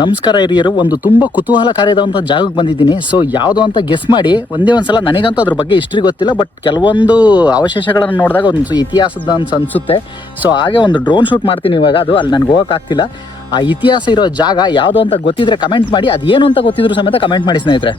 ನಮಸ್ಕಾರ ಹಿರಿಯರು. ಒಂದು ತುಂಬ ಕುತೂಹಲಕಾರಿಯಾದಂಥ ಜಾಗಕ್ಕೆ ಬಂದಿದ್ದೀನಿ. ಸೊ ಯಾವುದು ಅಂತ ಗೆಸ್ ಮಾಡಿ. ಒಂದೇ ಒಂದ್ಸಲ ನನಗಂತೂ ಅದ್ರ ಬಗ್ಗೆ ಹಿಸ್ಟ್ರಿ ಗೊತ್ತಿಲ್ಲ, ಬಟ್ ಕೆಲವೊಂದು ಅವಶೇಷಗಳನ್ನು ನೋಡಿದಾಗ ಒಂದು ಇತಿಹಾಸದ ಅಂತ ಅನಿಸುತ್ತೆ. ಸೊ ಹಾಗೆ ಒಂದು ಡ್ರೋನ್ ಶೂಟ್ ಮಾಡ್ತೀನಿ ಇವಾಗ. ಅದು ಅಲ್ಲಿ ನನಗೆ ಹೋಗೋಕ್ಕಾಗ್ತಿಲ್ಲ. ಆ ಇತಿಹಾಸ ಇರೋ ಜಾಗ ಯಾವುದು ಅಂತ ಗೊತ್ತಿದ್ರೆ ಕಮೆಂಟ್ ಮಾಡಿ. ಅದೇನು ಅಂತ ಗೊತ್ತಿದ್ರು ಸಮೇತ ಕಮೆಂಟ್ ಮಾಡಿ ಸ್ನೇಹಿತರೆ.